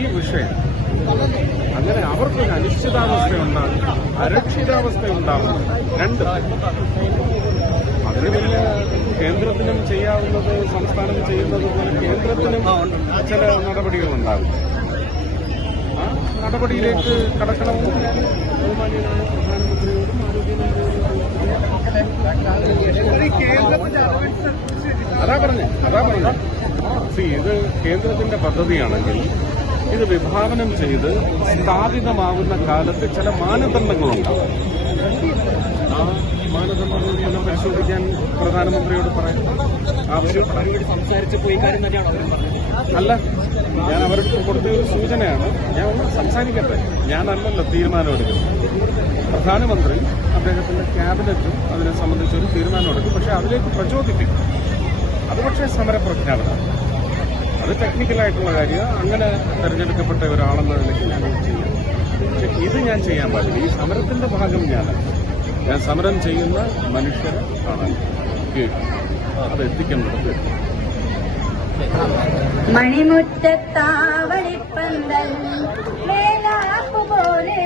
ഈ വിഷയം. അങ്ങനെ അവർക്കൊരു അനിശ്ചിതാവസ്ഥ ഉണ്ടാകും അരക്ഷിതാവസ്ഥ ഉണ്ടാകും രണ്ട്. അതിന് പിന്നെ കേന്ദ്രത്തിനും ചെയ്യാവുന്നത് സംസ്ഥാനം ചെയ്യുന്നത് പോലെ കേന്ദ്രത്തിനും ചില നടപടികളുണ്ടാകും. ആ നടപടിയിലേക്ക് കടക്കണമെന്ന് ബഹുമാനിയാണ് അതാ പറഞ്ഞു അതാ പറഞ്ഞു. സി ഇത് കേന്ദ്രത്തിന്റെ പദ്ധതിയാണെങ്കിൽ ഇത് വിഭാവനം ചെയ്ത് സ്ഥാപിതമാവുന്ന കാലത്ത് ചില മാനദണ്ഡങ്ങളുണ്ടാവും ആ മാനദണ്ഡങ്ങൾ പരിശോധിക്കാൻ പ്രധാനമന്ത്രിയോട് പറയാം. പോയി കാര്യം അല്ല ഞാൻ അവർക്ക് കൊടുത്ത ഒരു സൂചനയാണ്. ഞാൻ സംസാരിക്കട്ടെ. ഞാനല്ലല്ലോ തീരുമാനമെടുക്കുന്നത് പ്രധാനമന്ത്രി അദ്ദേഹത്തിന്റെ ക്യാബിനറ്റും അതിനെ സംബന്ധിച്ച് ഒരു തീരുമാനമെടുക്കും പക്ഷെ അതിലേക്ക് പ്രചോദിപ്പിക്കും. അത് പക്ഷേ സമരപ്രഖ്യാപനം അത് ടെക്നിക്കലായിട്ടുള്ള കാര്യമാണ് അങ്ങനെ തെരഞ്ഞെടുക്കപ്പെട്ട ഒരാളെന്ന നിലയ്ക്ക് ഞാൻ ചെയ്യാം. പക്ഷെ ഇത് ഞാൻ ചെയ്യാൻ പാടില്ല. ഈ സമരത്തിന്റെ ഭാഗം ഞാൻ ഞാൻ സമരം ചെയ്യുന്ന മനുഷ്യരെ കാണാൻ അത് എത്തിക്കേണ്ടത് എത്തിക്കും മണിമുറ്റത്താവളിപ്പന്തൽ മേലാപ്പു പോലെ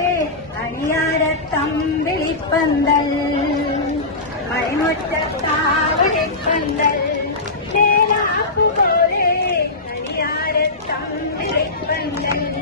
വിളിപ്പന്തൽ. മണിമുറ്റത്താവളിപ്പന്തൽ പോലെ അണിയാരത്തം വിളിപ്പന്തൽ.